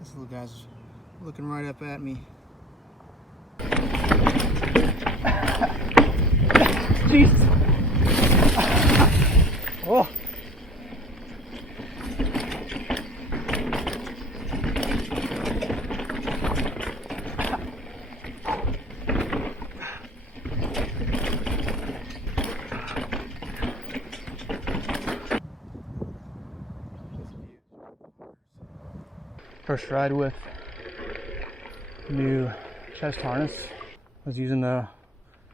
This little guy's looking right up at me. Jesus! Oh! First ride with new chest harness. I was using the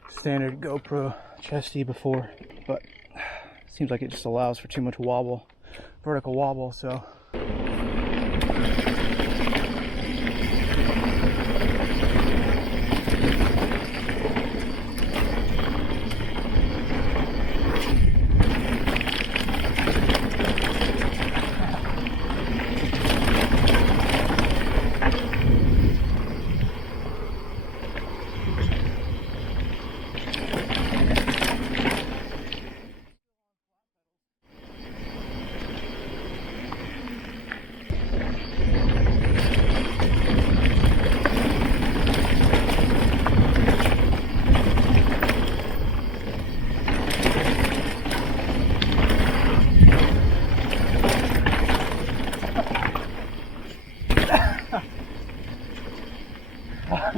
standard GoPro Chesty before, but it seems like it just allows for too much wobble, vertical wobble, so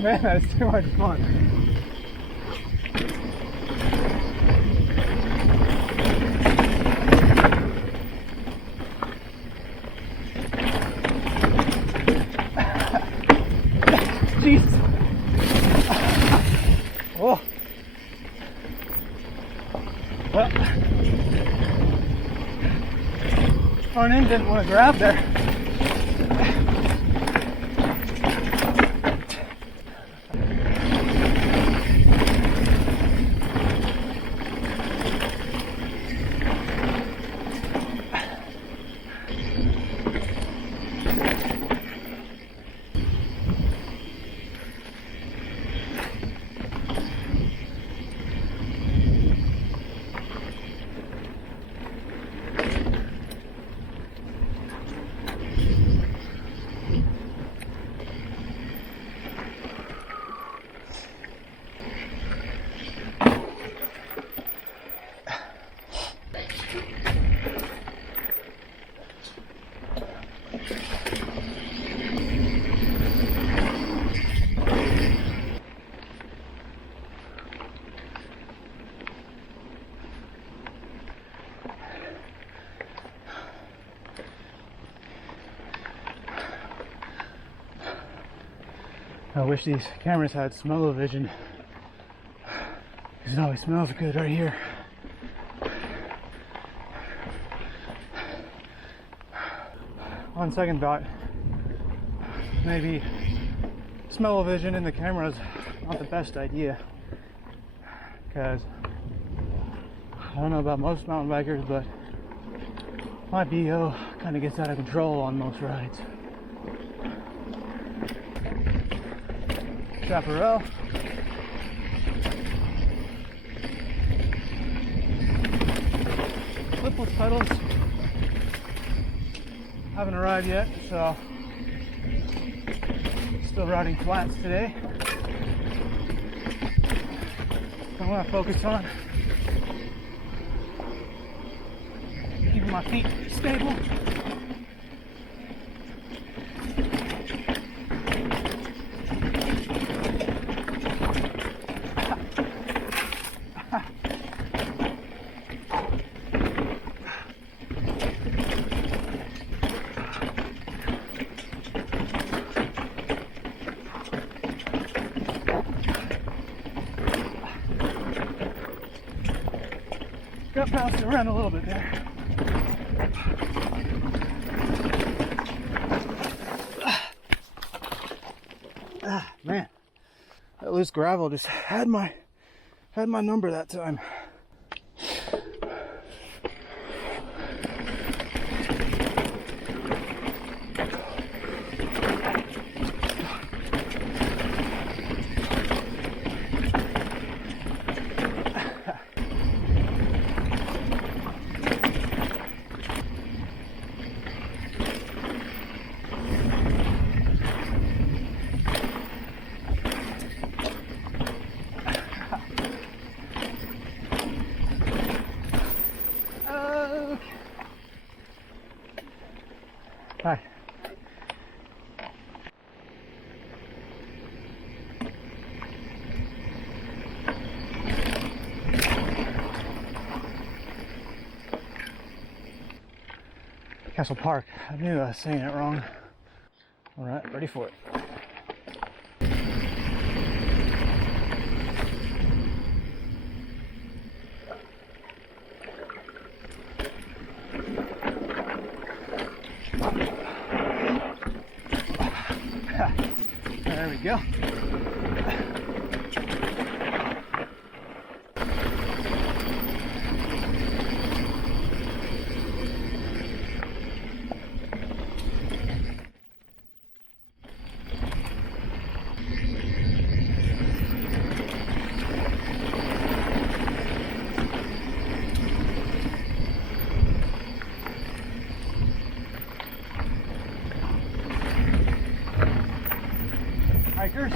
man, that's too much fun. Jeez. Oh. Well, front end didn't want to grab there. I wish these cameras had smell-o-vision, because it always smells good right here. On second thought, maybe smell-o-vision in the camera is not the best idea, because I don't know about most mountain bikers, but my BO kind of gets out of control on most rides. Chaparral. Clipless pedals. Haven't arrived yet, so still riding flats today. I want to focus on keeping my feet stable. Got bounced around a little bit there. Man, that loose gravel just had my number that time. Castle Park. I knew I was saying it wrong. All right, ready for it. There we go. Hikers.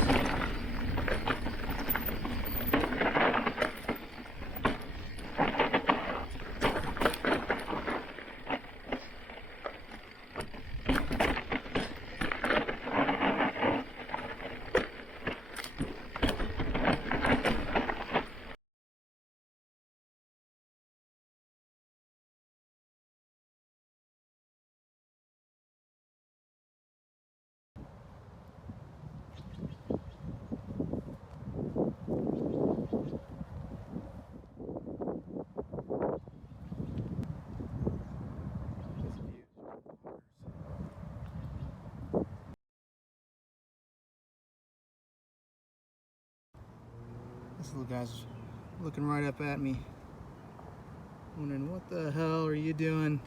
This little guy's looking right up at me, wondering what the hell are you doing?